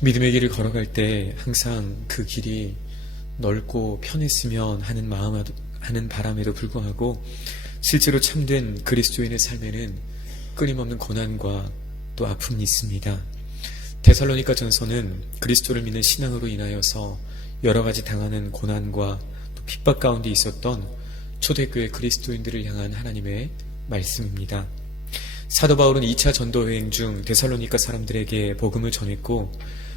믿음의 길을 걸어갈 때 항상 그 길이 넓고 편했으면 하는 바람에도 불구하고 실제로 참된 그리스도인의 삶에는 끊임없는 고난과 또 아픔이 있습니다. 데살로니가 전서는 그리스도를 믿는 신앙으로 인하여서 여러 가지 당하는 고난과 또 핍박 가운데 있었던 초대교회 그리스도인들을 향한 하나님의 말씀입니다. 사도 바울은 2차 전도 여행 중 데살로니가 사람들에게 복음을 전했고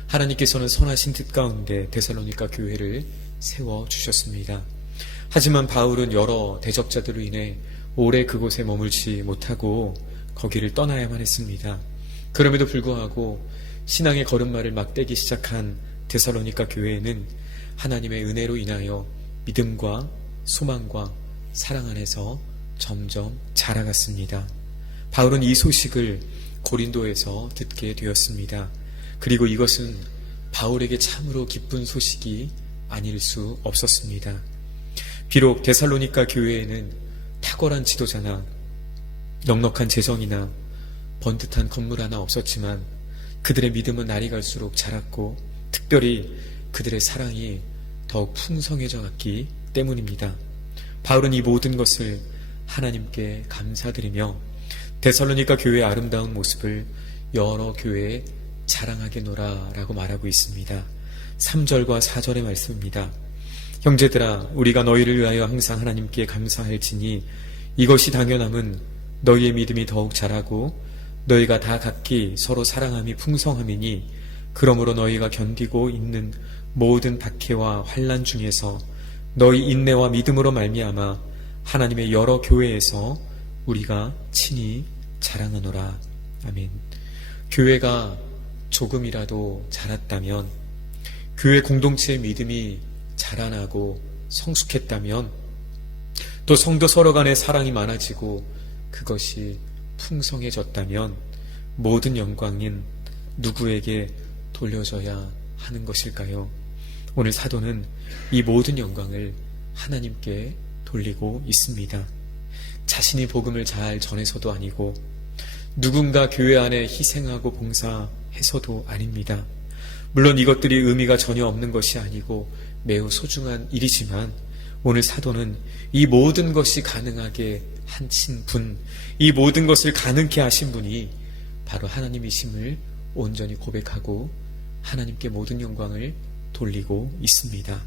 하나님께서는 선하신 뜻 가운데 데살로니가 교회를 세워주셨습니다. 하지만 바울은 여러 대적자들로 인해 오래 그곳에 머물지 못하고 거기를 떠나야만 했습니다. 그럼에도 불구하고 신앙의 걸음마를 막 떼기 시작한 데살로니가 교회에는 하나님의 은혜로 인하여 믿음과 소망과 사랑 안에서 점점 자라갔습니다. 바울은 이 소식을 고린도에서 듣게 되었습니다. 그리고 이것은 바울에게 참으로 기쁜 소식이 아닐 수 없었습니다. 비록 데살로니가 교회에는 탁월한 지도자나 넉넉한 재정이나 번듯한 건물 하나 없었지만 그들의 믿음은 날이 갈수록 자랐고 특별히 그들의 사랑이 더욱 풍성해져 갔기 때문입니다. 바울은 이 모든 것을 하나님께 감사드리며 데살로니가 교회의 아름다운 모습을 여러 교회에 자랑하게노라 라고 말하고 있습니다. 3절과 4절의 말씀입니다. 형제들아 우리가 너희를 위하여 항상 하나님께 감사할지니 이것이 당연함은 너희의 믿음이 더욱 자라고 너희가 다 각기 서로 사랑함이 풍성함이니 그러므로 너희가 견디고 있는 모든 박해와 환난 중에서 너희 인내와 믿음으로 말미암아 하나님의 여러 교회에서 우리가 친히 자랑하노라. 아멘. 교회가 조금이라도 자랐다면, 교회 공동체의 믿음이 자라나고 성숙했다면, 또 성도 서로 간의 사랑이 많아지고 그것이 풍성해졌다면 모든 영광인 누구에게 돌려져야 하는 것일까요? 오늘 사도는 이 모든 영광을 하나님께 돌리고 있습니다. 자신이 복음을 잘 전해서도 아니고 누군가 교회 안에 희생하고 봉사해서도 아닙니다. 물론 이것들이 의미가 전혀 없는 것이 아니고 매우 소중한 일이지만 오늘 사도는 이 모든 것이 가능하게 하신 분, 이 모든 것을 가능케 하신 분이 바로 하나님이심을 온전히 고백하고 하나님께 모든 영광을 돌리고 있습니다.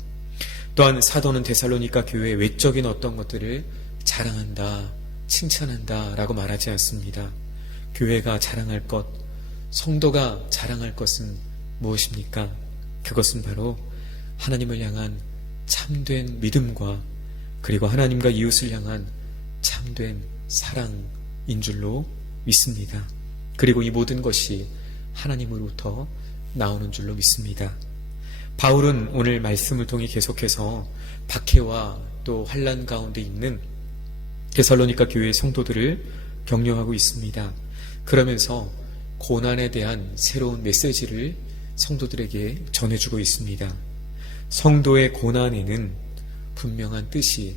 또한 사도는 데살로니가 교회의 외적인 어떤 것들을 자랑한다, 칭찬한다 라고 말하지 않습니다. 교회가 자랑할 것, 성도가 자랑할 것은 무엇입니까? 그것은 바로 하나님을 향한 참된 믿음과 그리고 하나님과 이웃을 향한 참된 사랑인 줄로 믿습니다. 그리고 이 모든 것이 하나님으로부터 나오는 줄로 믿습니다. 바울은 오늘 말씀을 통해 계속해서 박해와 또 환난 가운데 있는 데살로니가 교회의 성도들을 격려하고 있습니다. 그러면서 고난에 대한 새로운 메시지를 성도들에게 전해주고 있습니다. 성도의 고난에는 분명한 뜻이,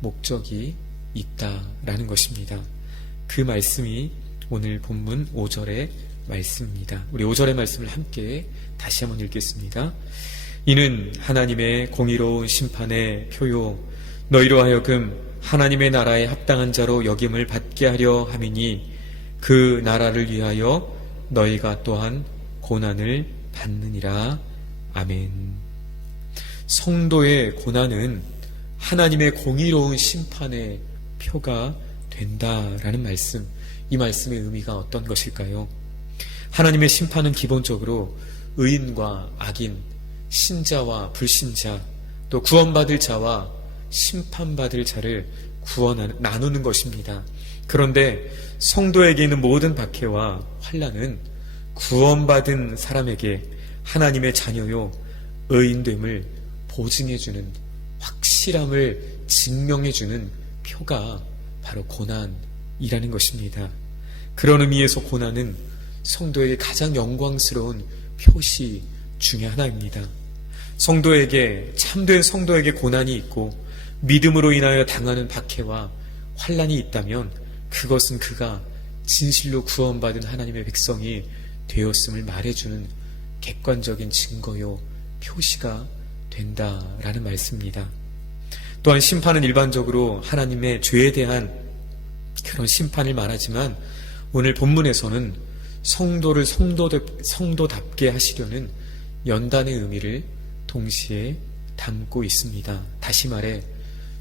목적이 있다라는 것입니다. 그 말씀이 오늘 본문 5절의 말씀입니다. 우리 5절의 말씀을 함께 다시 한번 읽겠습니다. 이는 하나님의 공의로운 심판의 표요 너희로 하여금 하나님의 나라에 합당한 자로 여김을 받게 하려 함이니 그 나라를 위하여 너희가 또한 고난을 받느니라. 아멘. 성도의 고난은 하나님의 공의로운 심판의 표가 된다라는 말씀, 이 말씀의 의미가 어떤 것일까요? 하나님의 심판은 기본적으로 의인과 악인, 신자와 불신자, 또 구원받을 자와 심판받을 자를 나누는 것입니다. 그런데 성도에게 있는 모든 박해와 환난은 구원받은 사람에게 하나님의 자녀요 의인됨을 보증해주는, 확실함을 증명해주는 표가 바로 고난이라는 것입니다. 그런 의미에서 고난은 성도에게 가장 영광스러운 표시 중에 하나입니다. 성도에게, 참된 성도에게 고난이 있고 믿음으로 인하여 당하는 박해와 환난이 있다면 그것은 그가 진실로 구원받은 하나님의 백성이 되었음을 말해주는 객관적인 증거요, 표시가 된다라는 말씀입니다. 또한 심판은 일반적으로 하나님의 죄에 대한 그런 심판을 말하지만 오늘 본문에서는 성도를 성도답게 하시려는 연단의 의미를 동시에 담고 있습니다. 다시 말해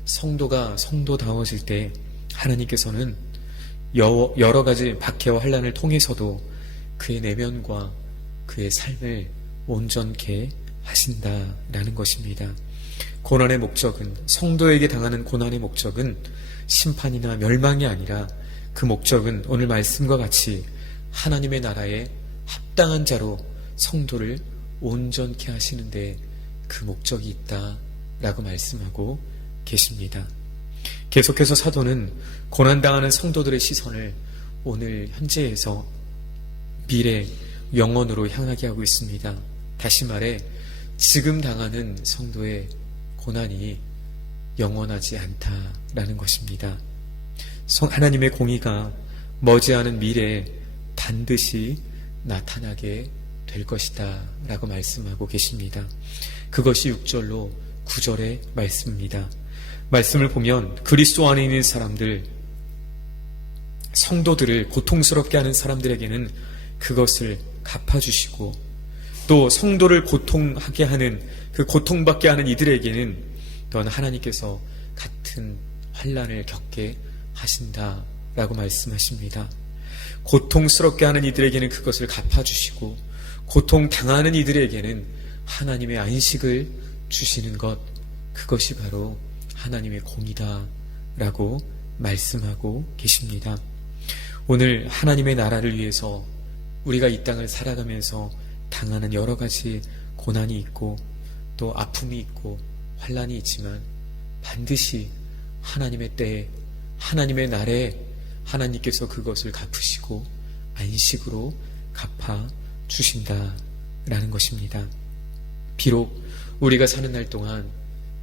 성도가 성도다워질 때 하나님께서는 여러 가지 박해와 환난을 통해서도 그의 내면과 그의 삶을 온전케 하신다라는 것입니다. 고난의 목적은, 성도에게 당하는 고난의 목적은 심판이나 멸망이 아니라 그 목적은 오늘 말씀과 같이 하나님의 나라에 합당한 자로 성도를 온전케 하시는데 그 목적이 있다라고 말씀하고 계십니다. 계속해서 사도는 고난당하는 성도들의 시선을 오늘 현재에서 미래, 영원으로 향하게 하고 있습니다. 다시 말해 지금 당하는 성도의 고난이 영원하지 않다라는 것입니다. 하나님의 공의가 머지않은 미래에 반드시 나타나게 될 것이다 라고 말씀하고 계십니다. 그것이 6절로 9절의 말씀입니다. 말씀을 보면 그리스도 안에 있는 사람들, 성도들을 고통스럽게 하는 사람들에게는 그것을 갚아주시고, 또 성도를 고통하게 하는, 그 고통받게 하는 이들에게는 또한 하나님께서 같은 환난을 겪게 하신다라고 말씀하십니다. 고통스럽게 하는 이들에게는 그것을 갚아주시고, 고통당하는 이들에게는 하나님의 안식을 주시는 것, 그것이 바로 하나님의 공이다라고 말씀하고 계십니다. 오늘 하나님의 나라를 위해서 우리가 이 땅을 살아가면서 당하는 여러 가지 고난이 있고 또 아픔이 있고 환난이 있지만 반드시 하나님의 때에, 하나님의 날에 하나님께서 그것을 갚으시고 안식으로 갚아 주신다라는 것입니다. 비록 우리가 사는 날 동안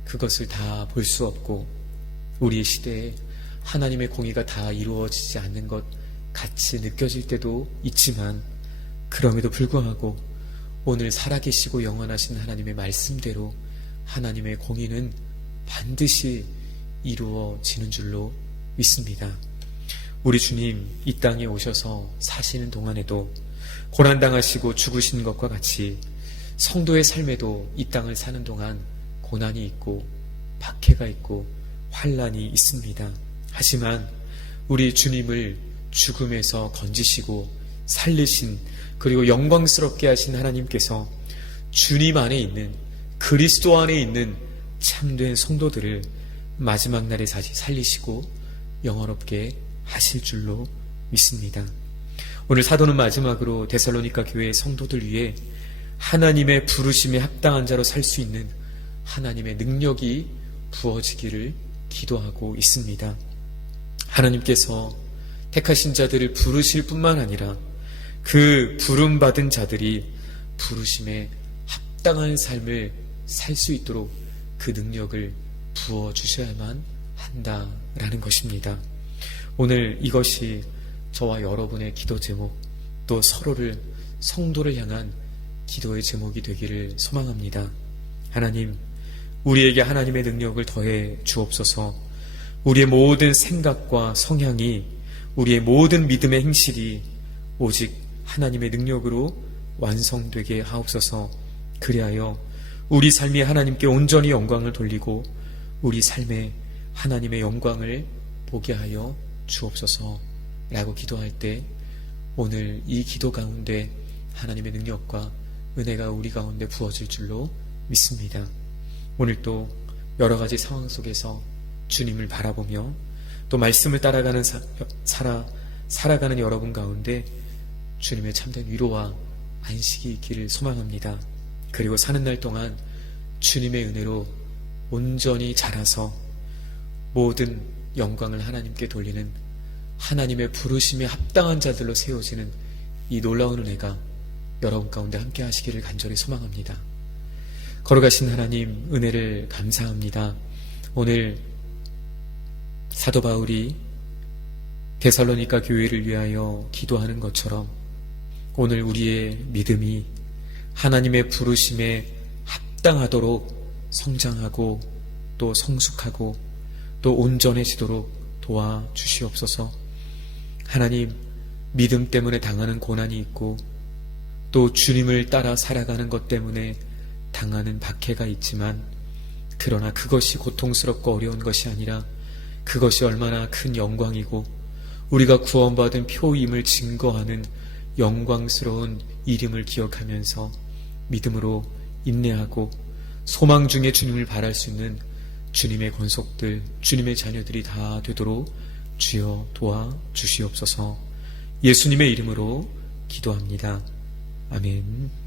그것을 다 볼 수 없고 우리의 시대에 하나님의 공의가 다 이루어지지 않는 것 같이 느껴질 때도 있지만, 그럼에도 불구하고 오늘 살아계시고 영원하신 하나님의 말씀대로 하나님의 공의는 반드시 이루어지는 줄로 믿습니다. 우리 주님 이 땅에 오셔서 사시는 동안에도 고난당하시고 죽으신 것과 같이 성도의 삶에도 이 땅을 사는 동안 고난이 있고 박해가 있고 환난이 있습니다. 하지만 우리 주님을 죽음에서 건지시고 살리신, 그리고 영광스럽게 하신 하나님께서 주님 안에 있는, 그리스도 안에 있는 참된 성도들을 마지막 날에 다시 살리시고 영원롭게 하실 줄로 믿습니다. 오늘 사도는 마지막으로 데살로니가 교회의 성도들 위해 하나님의 부르심에 합당한 자로 살 수 있는 하나님의 능력이 부어지기를 기도하고 있습니다. 하나님께서 택하신 자들을 부르실 뿐만 아니라 그 부름받은 자들이 부르심에 합당한 삶을 살 수 있도록 그 능력을 부어주셔야만 한다라는 것입니다. 오늘 이것이 저와 여러분의 기도 제목, 또 서로를, 성도를 향한 기도의 제목이 되기를 소망합니다. 하나님, 우리에게 하나님의 능력을 더해 주옵소서. 우리의 모든 생각과 성향이, 우리의 모든 믿음의 행실이 오직 하나님의 능력으로 완성되게 하옵소서. 그리하여 우리 삶이 하나님께 온전히 영광을 돌리고 우리 삶에 하나님의 영광을 보게 하여 주옵소서 라고 기도할 때 오늘 이 기도 가운데 하나님의 능력과 은혜가 우리 가운데 부어질 줄로 믿습니다. 오늘도 여러 가지 상황 속에서 주님을 바라보며 또 말씀을 따라가는 살아가는 여러분 가운데 주님의 참된 위로와 안식이 있기를 소망합니다. 그리고 사는 날 동안 주님의 은혜로 온전히 자라서 모든 영광을 하나님께 돌리는 하나님의 부르심에 합당한 자들로 세워지는 이 놀라운 은혜가 여러분 가운데 함께 하시기를 간절히 소망합니다. 걸어가신 하나님, 은혜를 감사합니다. 오늘 사도 바울이 데살로니가 교회를 위하여 기도하는 것처럼 오늘 우리의 믿음이 하나님의 부르심에 합당하도록 성장하고 또 성숙하고 또 온전해지도록 도와주시옵소서. 하나님, 믿음 때문에 당하는 고난이 있고 또 주님을 따라 살아가는 것 때문에 당하는 박해가 있지만, 그러나 그것이 고통스럽고 어려운 것이 아니라 그것이 얼마나 큰 영광이고 우리가 구원받은 표임을 증거하는 영광스러운 이름을 기억하면서 믿음으로 인내하고 소망 중에 주님을 바랄 수 있는 주님의 권속들, 주님의 자녀들이 다 되도록 주여 도와주시옵소서. 예수님의 이름으로 기도합니다. 아멘.